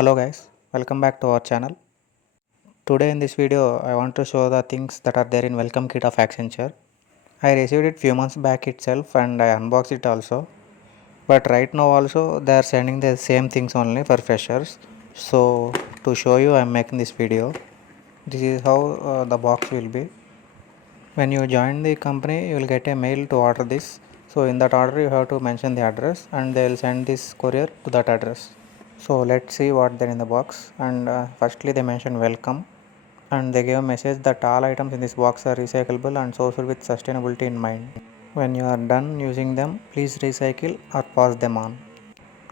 Hello guys, welcome back to our channel. Today in this video I want to show the things that are there in welcome kit of Accenture. I received it few months back itself and I unboxed it also. But right now also they are sending the same things only for freshers. So to show you I am making this video. This is how the box will be. When you join the company you will get a mail to order this. So in that order you have to mention the address and they will send this courier to that address. So let's see what there in the box. And firstly they mention welcome and they give a message that all items in this box are recyclable and sourced with sustainability in mind. When you are done using them, please recycle or pass them on.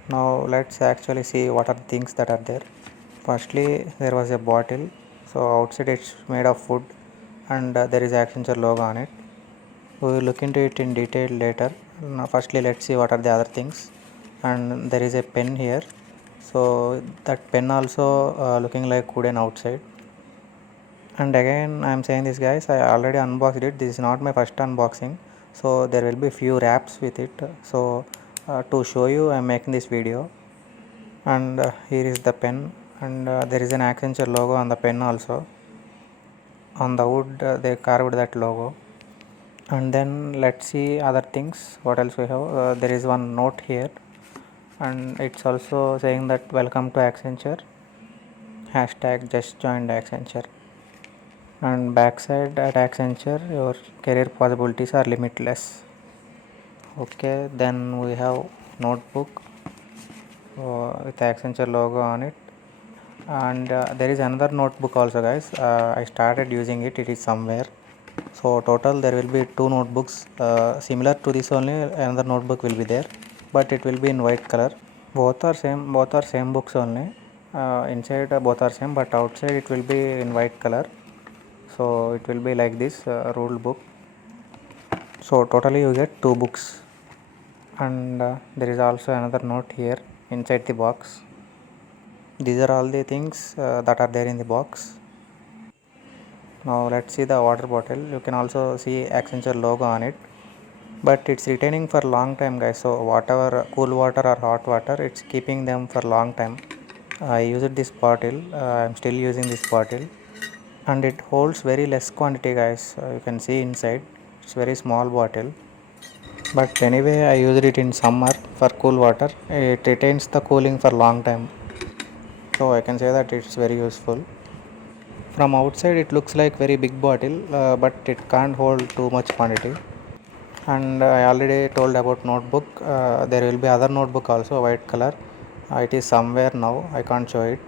Now let's actually see what are the things that are there. Firstly there was a bottle. So outside it's made of wood and there is Accenture logo on it. We will look into it in detail later. Now firstly let's see what are the other things. And there is a pen here. So that pen also looking like wooden outside. And again I am saying this guys, I already unboxed it. This is not my first unboxing, so there will be few wraps with it. So to show you I am making this video. And here is the pen and there is an Accenture logo on the pen also. On the wood they carved that logo. And then let's see other things what else we have. There is one note here and it's also saying that welcome to Accenture, hashtag just joined Accenture. And backside at Accenture your career possibilities are limitless. Okay, then we have notebook with Accenture logo on it. And there is another notebook also guys. I started using it, it is somewhere. So total there will be two notebooks similar to this only. Another notebook will be there, but it will be in white color. Both are same books only. Inside both are same, but outside it will be in white color. So it will be like this ruled book. So totally you get two books. And there is also another note here inside the box. These are all the things that are there in the box. Now let's see the water bottle. You can also see Accenture logo on it, but it's retaining for long time guys. So whatever cool water or hot water, it's keeping them for long time. I used this bottle. I'm still using this bottle and it holds very less quantity guys. You can see inside it's very small bottle, but anyway I used it in summer for cool water. It retains the cooling for long time, so I can say that it's very useful. From outside it looks like very big bottle, but it can't hold too much quantity. And I already told about notebook. There will be other notebook also white color. It is somewhere now, I can't show it.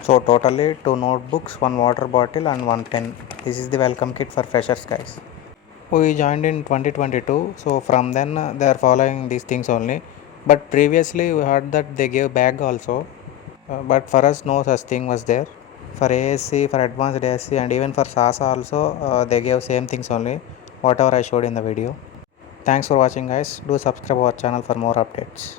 So totally two notebooks, one water bottle and one pen. This is the welcome kit for freshers guys. We joined in 2022, so from then they are following these things only. But previously we heard that they gave bag also, but for us no such thing was there. For ASC, for advanced ASC and even for SASA also they gave same things only, whatever I showed in the video. Thanks for watching guys. Do subscribe our channel for more updates.